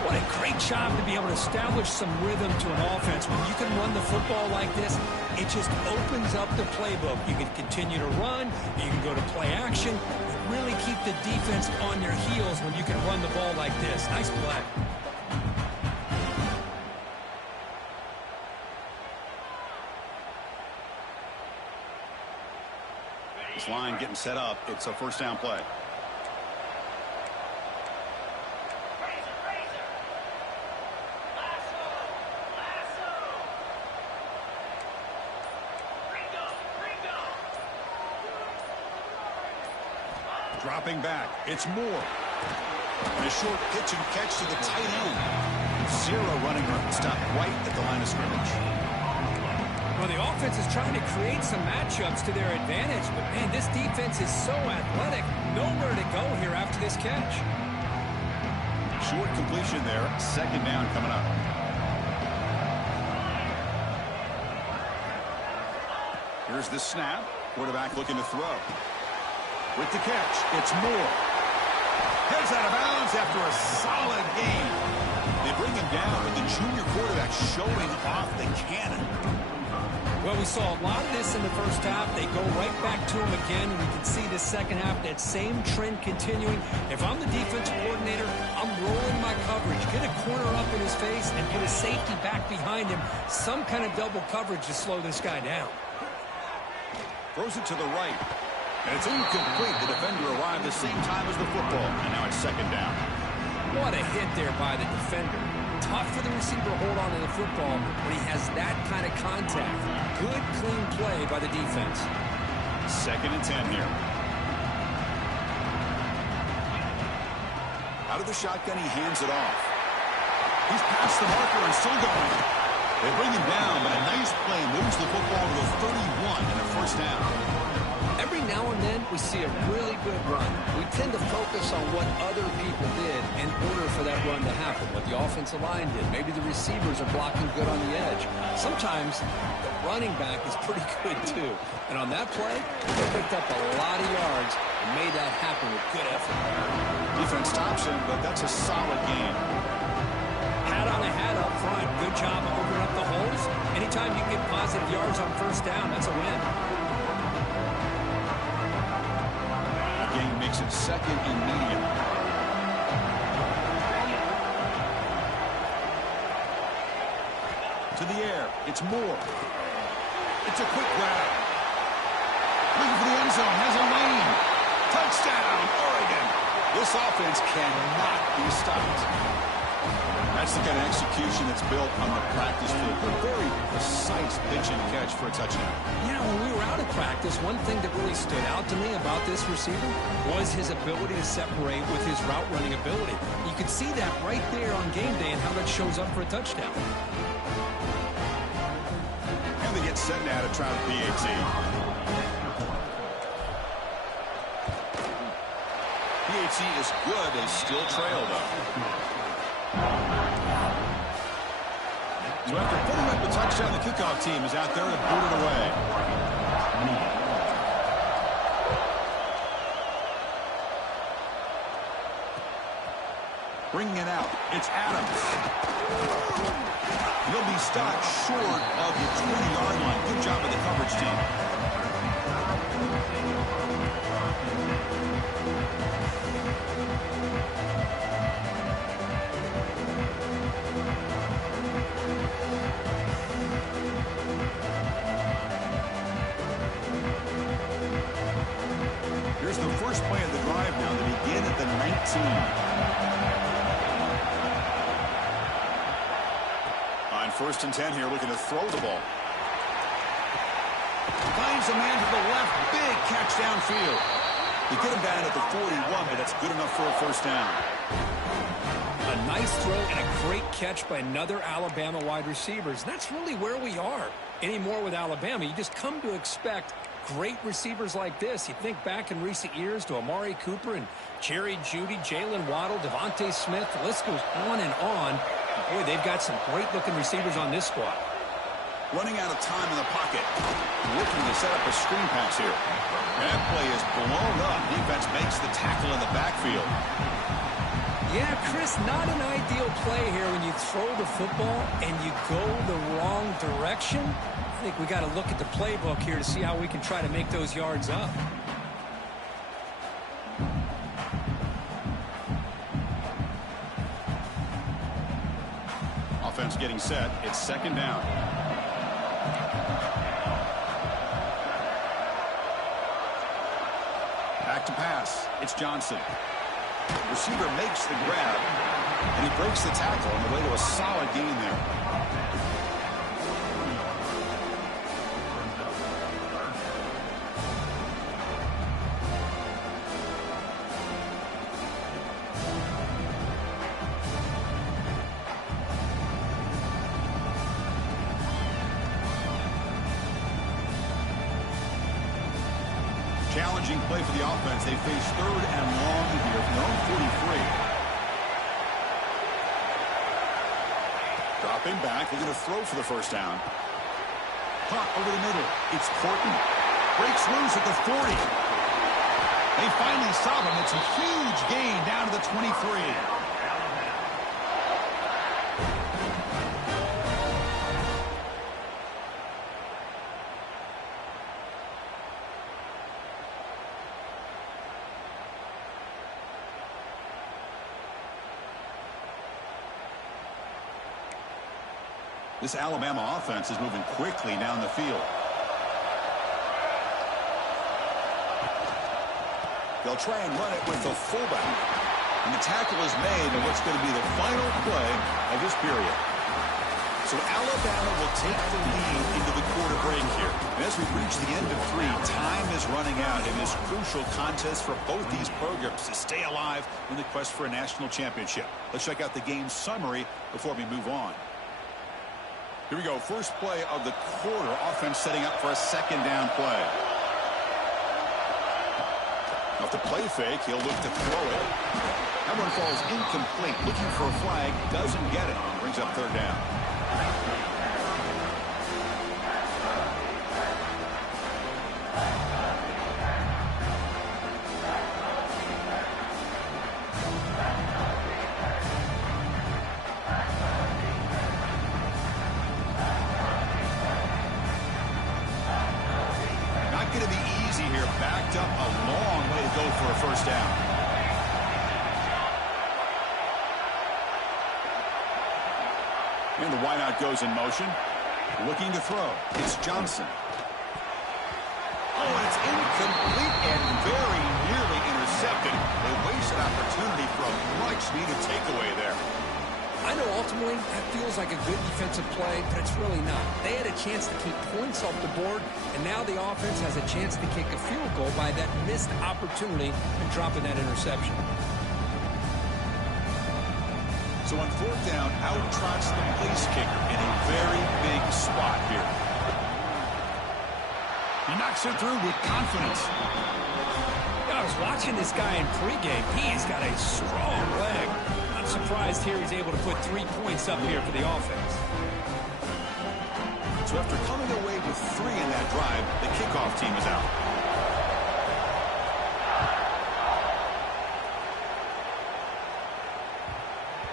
What a great job to be able to establish some rhythm to an offense. When you can run the football like this, it just opens up the playbook. You can continue to run. You can go to play action. Really keep the defense on their heels when you can run the ball like this. Nice play. This line getting set up. It's a first down play. Dropping back. It's Moore. And a short pitch and catch to the tight end. Zero running room. Stop right at the line of scrimmage. Well, the offense is trying to create some matchups to their advantage, but, man, this defense is so athletic. Nowhere to go here after this catch. Short completion there. Second down coming up. Here's the snap. Quarterback looking to throw. With the catch, it's Moore. Heads out of bounds after a solid game. They bring him down with the junior quarterback showing off the cannon. Well, we saw a lot of this in the first half. They go right back to him again. We can see the second half, that same trend continuing. If I'm the defensive coordinator, I'm rolling my coverage. Get a corner up in his face and put a safety back behind him. Some kind of double coverage to slow this guy down. Throws it to the right. And it's incomplete. The defender arrived the same time as the football. And now it's second down. What a hit there by the defender. Tough for the receiver to hold on to the football when he has that kind of contact. Good, clean play by the defense. Second and 10 here. Out of the shotgun, he hands it off. He's past the marker and still going. They bring him down, but a nice play moves the football to the 31 and a first down. Every now and then, we see a really good run. We tend to focus on what other people did in order for that run to happen, what the offensive line did. Maybe the receivers are blocking good on the edge. Sometimes the running back is pretty good, too. And on that play, they picked up a lot of yards and made that happen with good effort. Defense stops him, but that's a solid game. Hat on a hat up front. Good job of opening up the holes. Anytime you get positive yards on first down, that's a win. Game makes it second and medium. To the air. It's Moore. It's a quick grab. Looking for the end zone. Has a lane. Touchdown, Oregon. This offense cannot be stopped. That's the kind of execution that's built on the practice field. A very precise pitch and catch for a touchdown. You know, when we were out of practice, one thing that really stood out to me about this receiver was his ability to separate with his route running ability. You could see that right there on game day and how that shows up for a touchdown. And they get set now to try the PAT. PAT is good. They still trail, though. So after putting up the touchdown, the kickoff team is out there to boot it away. Bringing it out, it's Adams. He'll be stopped short of the 20-yard line. Good job of the coverage team. Here's the first play of the drive now. They begin at the 19. On first and 10 here, looking to throw the ball. Finds a man to the left. Big catch downfield. They get him down at the 41, but that's good enough for a first down. A nice throw and a great catch by another Alabama wide receivers. That's really where we are anymore with Alabama. You just come to expect great receivers like this. You think back in recent years to Amari Cooper and Jerry Jeudy, Jalen Waddle, Devontae Smith. The list goes on and on. Boy, they've got some great-looking receivers on this squad. Running out of time in the pocket. Looking to set up a screen pass here. That play is blown up. Defense makes the tackle in the backfield. Yeah, Chris, not an ideal play here when you throw the football and you go the wrong direction. I think we got to look at the playbook here to see how we can try to make those yards up. Offense getting set. It's second down. Back to pass. It's Johnson. Receiver makes the grab, and he breaks the tackle on the way to a solid gain there. Challenging play for the offense. They face third and long here from their own 43. Dropping back. They're going to throw for the first down. Punt over the middle. It's Horton. Breaks loose at the 40. They finally stop him. It's a huge gain down to the 23. This Alabama offense is moving quickly down the field. They'll try and run it with the fullback. And the tackle is made in what's going to be the final play of this period. So Alabama will take the lead into the quarter break here. And as we reach the end of 3, time is running out in this crucial contest for both these programs to stay alive in the quest for a national championship. Let's check out the game summary before we move on. Here we go. First play of the quarter. Offense setting up for a second down play. Off the play fake, he'll look to throw it. That one falls incomplete. Looking for a flag. Doesn't get it. Brings up third down. Going to be easy here. Backed up a long way to go for a first down. And the wideout goes in motion. Looking to throw. It's Johnson. Oh, and it's incomplete and very nearly intercepted. A wasted opportunity for a much-needed takeaway there. I know ultimately that feels like a good defensive play, but it's really not. They had a chance to keep points off the board, and now the offense has a chance to kick a field goal by that missed opportunity and dropping that interception. So on fourth down, out trots the place kicker in a very big spot here. He knocks it through with confidence. I was watching this guy in pregame. He's got a strong leg. I'm surprised here he's able to put 3 points up here for the offense. So after coming away with 3 in that drive, the kickoff team is out.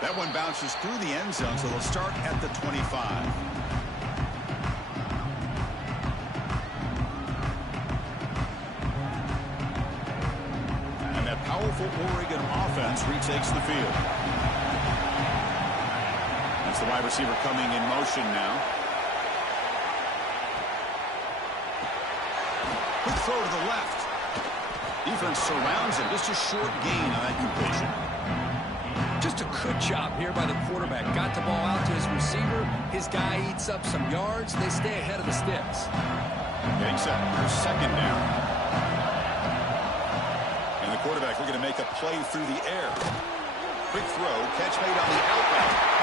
That one bounces through the end zone, so they'll start at the 25. And that powerful Oregon offense retakes the field. That's the wide receiver coming in motion now. Quick throw to the left. Defense surrounds him. Just a short gain on that completion. Just a good job here by the quarterback. Got the ball out to his receiver. His guy eats up some yards. They stay ahead of the sticks. Getting set for second down. And the quarterback looking to make a play through the air. Quick throw. Catch made on the out route.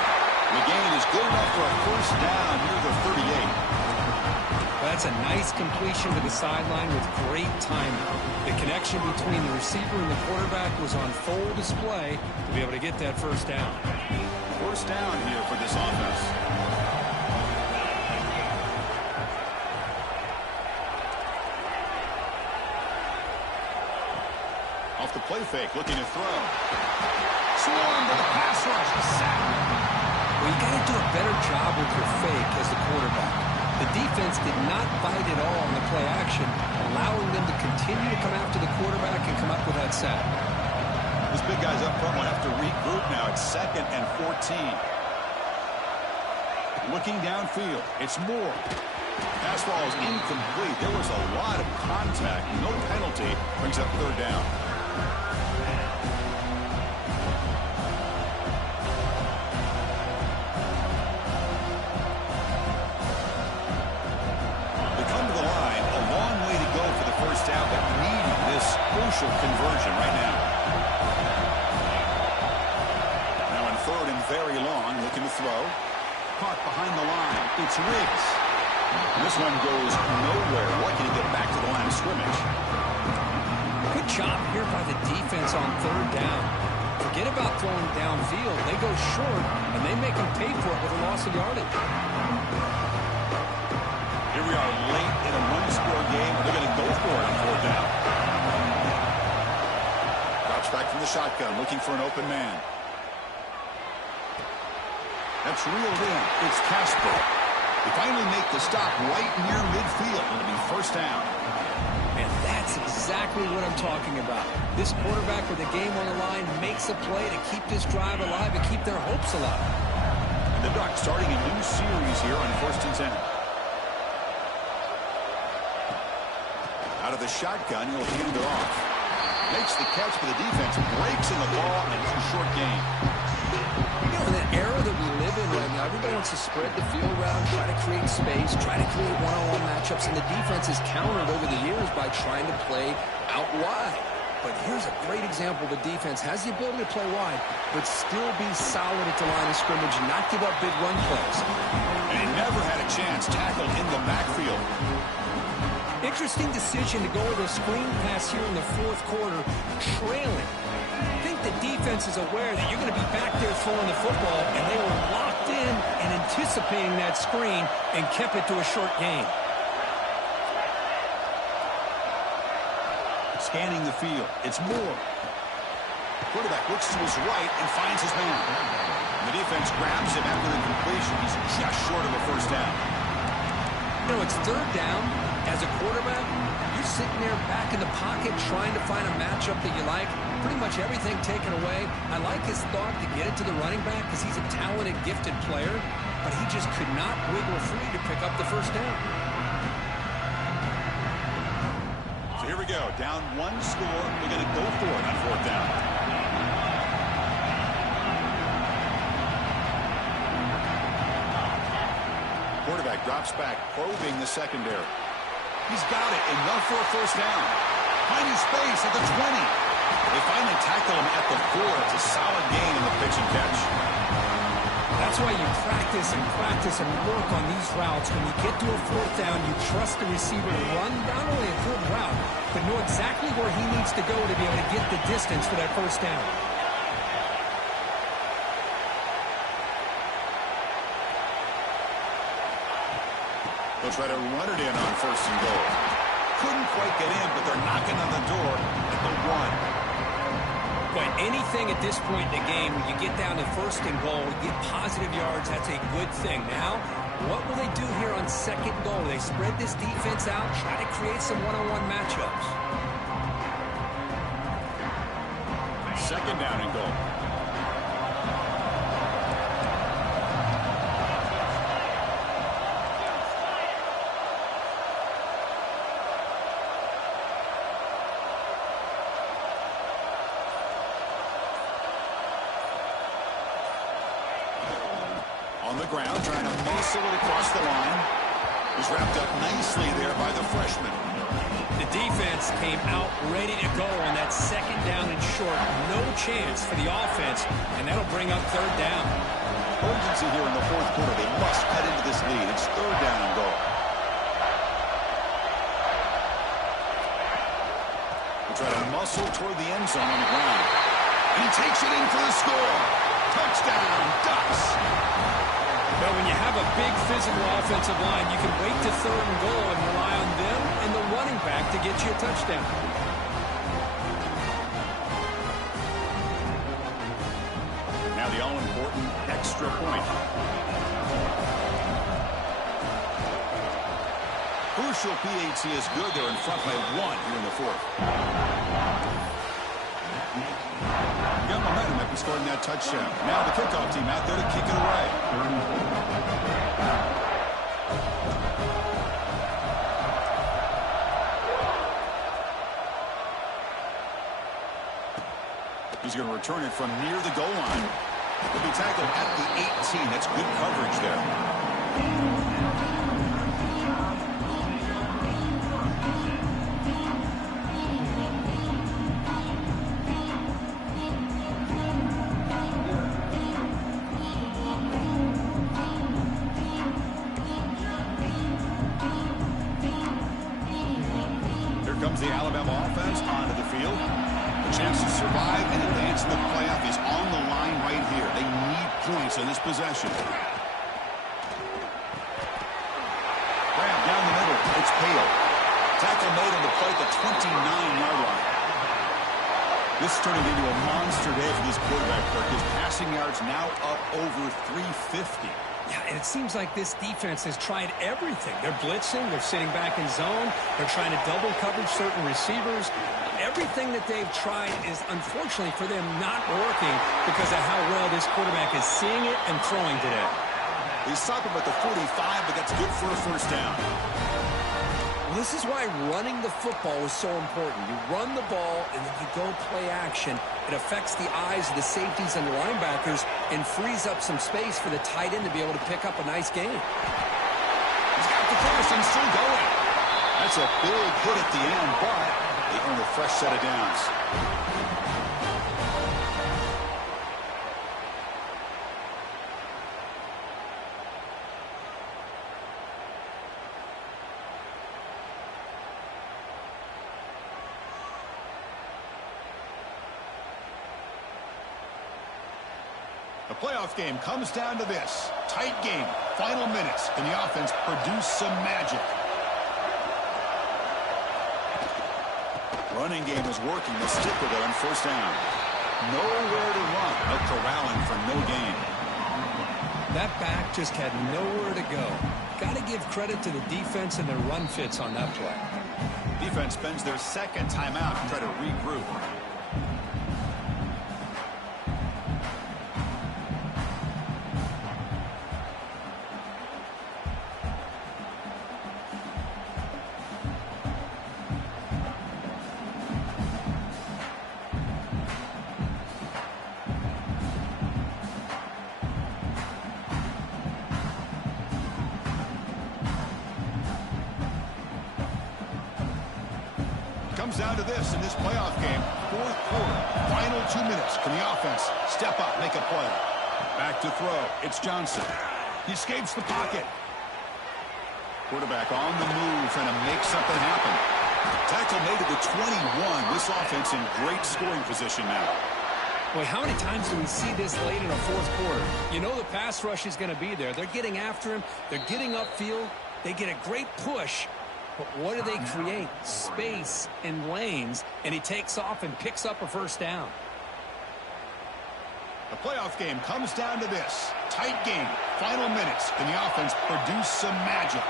The gain is good enough for a first down near the 38. That's a nice completion to the sideline with great timing. The connection between the receiver and the quarterback was on full display to be able to get that first down. First down here for this offense. off the play fake, looking to throw. Swarm to the pass rush. He's sacked. Well, you got to do a better job with your fake as the quarterback. The defense did not bite at all on the play action, allowing them to continue to come after the quarterback and come up with that sack. These big guys up front will have to regroup now. It's 2nd and 14. Looking downfield, it's Moore. Pass ball is incomplete. There was a lot of contact. No penalty. Brings up 3rd down. They come to the line. A long way to go for the first down, but needing this crucial conversion right now. Now in 3rd and very long, looking to throw. Caught behind the line. It's Riggs. This one goes nowhere. Lucky to get back to the line of scrimmage. Good job here by the defense on 3rd down. Forget about throwing downfield. They go short, and they make them pay for it with a loss of yardage. Here we are late in a one-score game. They're going to go for it on 4th down. Drops back from the shotgun, looking for an open man. That's reeled in. It's Casper. They finally make the stop right near midfield. It'll be 1st down. And that's exactly what I'm talking about. This quarterback with the game on the line makes a play to keep this drive alive and keep their hopes alive. And the Ducks starting a new series here on 1st and 10. Out of the shotgun, he'll hand it off. Makes the catch for the defense. Breaks in the ball, and it's a short game. In the era that we live in right now, everybody wants to spread the field around, try to create space, try to create one-on-one matchups, and the defense has countered over the years by trying to play out wide. But here's a great example. The defense has the ability to play wide, but still be solid at the line of scrimmage and not give up big run plays. And he never had a chance tackled in the backfield. Interesting decision to go with a screen pass here in the 4th quarter, trailing. I think the defense is aware that you're going to be back there throwing the football, and they were locked in and anticipating that screen and kept it to a short gain. Scanning the field. It's Moore. Quarterback looks to his right and finds his man. The defense grabs him after the completion. He's just short of a 1st down. You know, it's 3rd down. As a quarterback, you're sitting there back in the pocket trying to find a matchup that you like. Pretty much everything taken away. I like his thought to get it to the running back because he's a talented, gifted player, but he just could not wiggle free to pick up the 1st down. So here we go. Down 1 score. They're going to go for it on 4th down. Quarterback drops back, probing the secondary. He's got it. Enough for a 1st down. Finding space at the 20. They finally tackle him at the 4. It's a solid gain in the pitch and catch. That's why you practice and work on these routes. When you get to a 4th down, you trust the receiver to run not only a good route, but know exactly where he needs to go to be able to get the distance for that 1st down. They'll try to run it in on 1st and goal. Couldn't quite get in, but they're knocking on the door at the 1. But anything at this point in the game, when you get down to 1st and goal, you get positive yards, that's a good thing. Now, what will they do here on 2nd and goal? They spread this defense out, try to create some one-on-one matchups. 2nd down and goal. On the ground, trying to muscle it across the line. He's wrapped up nicely there by the freshman. The defense came out ready to go on that 2nd down and short. No chance for the offense, and that'll bring up 3rd down. Urgency here in the 4th quarter. They must cut into this lead. It's 3rd down and goal. They try to muscle toward the end zone on the ground. And he takes it in for the score. Touchdown, Ducks. But when you have a big physical offensive line, you can wait to 3rd and goal and rely on them and the running back to get you a touchdown. the all-important extra point. Crucial PAT is good. They're in front by 1 here in the fourth. Got momentum after scoring that touchdown. Now the kickoff team out there to kick it away. He's going to return it from near the goal line. He'll be tackled at the 18. That's good coverage there. Here comes the Alabama offense onto the field. The chance to survive and advance in the playoff is on the line right here. They need points on this possession. Grab down the middle. It's Pale. Tackle made on the play at the 29-yard line. This is turning into a monster day for this quarterback, Kirk. His passing yards now up over 350. Yeah, and it seems like this defense has tried everything. They're blitzing. They're sitting back in zone. They're trying to double coverage certain receivers. Everything that they've tried is, unfortunately for them, not working because of how well this quarterback is seeing it and throwing today. He stopped him at the 45, but that's good for a first down. Well, this is why running the football is so important. You run the ball, and then you go play action. It affects the eyes of the safeties and the linebackers and frees up some space for the tight end to be able to pick up a nice game. He's got the cross and still going. That's a big hit at the end, but they earn a fresh set of downs. The playoff game comes down to this. Tight game. Final minutes. Can the offense produce some magic? Running game is working. They'll stick with it on first down. Nowhere to run. No corralling for no gain. That back just had nowhere to go. Got to give credit to the defense and their run fits on that play. Defense spends their second timeout to try to regroup. Comes down to this in this playoff game. Fourth quarter, final 2 minutes. Can the offense step up, make a play? Back to throw. It's Johnson. He escapes the pocket. Quarterback on the move, trying to make something happen. Tackle made at the 21. This offense in great scoring position now. Boy, how many times do we see this late in a fourth quarter? You know the pass rush is going to be there. They're getting after him. They're getting upfield. They get a great push. But what do they create? Space and lanes, and he takes off and picks up a first down. The playoff game comes down to this. Tight game. Final minutes. Can the offense produce some magic?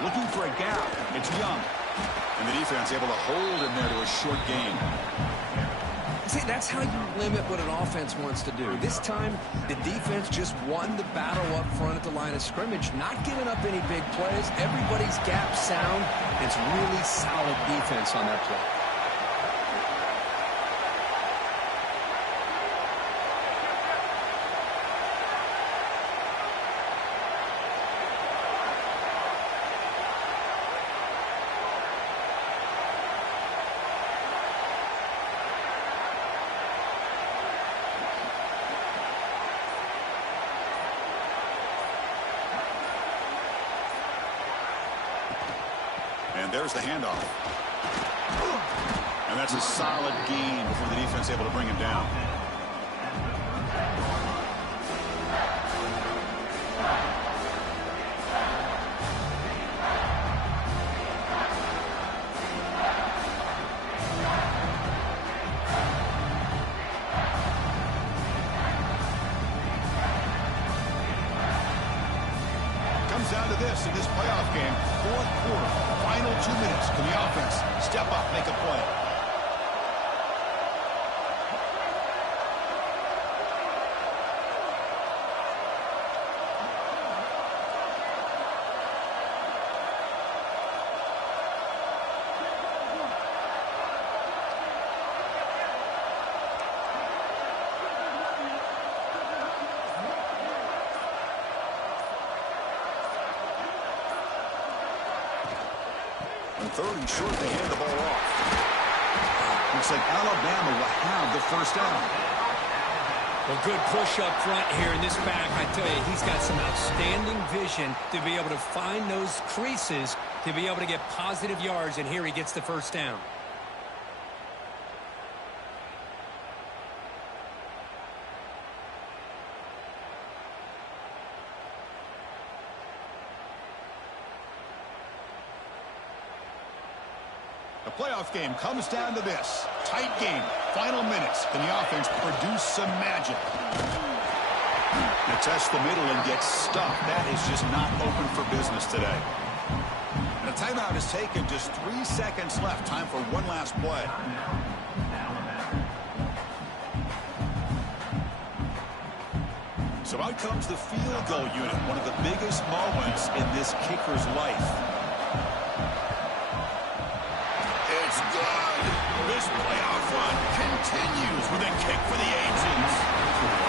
Looking for a gap. It's Young. And the defense able to hold him there to a short gain. See, that's how you limit what an offense wants to do. This time, the defense just won the battle up front at the line of scrimmage, not giving up any big plays. Everybody's gap sound. It's really solid defense on that play. And there's the handoff. And that's a solid gain before the defense able to bring him down. comes down to this in this playoff game. Fourth quarter, final 2 minutes. Can the offense step up, make a play? On 3rd and short, they hand the ball off. Looks like Alabama will have the first down. Well, good push up front here in this back. I tell you, he's got some outstanding vision to be able to find those creases, to be able to get positive yards, and here he gets the first down. The playoff game comes down to this. Tight game. Final minutes. Can the offense produce some magic? They test the middle and get stuffed. That is just not open for business today. And a timeout is taken. Just 3 seconds left. Time for one last play. So out comes the field goal unit. One of the biggest moments in this kicker's life. It's good. This playoff run continues with a kick for the ages.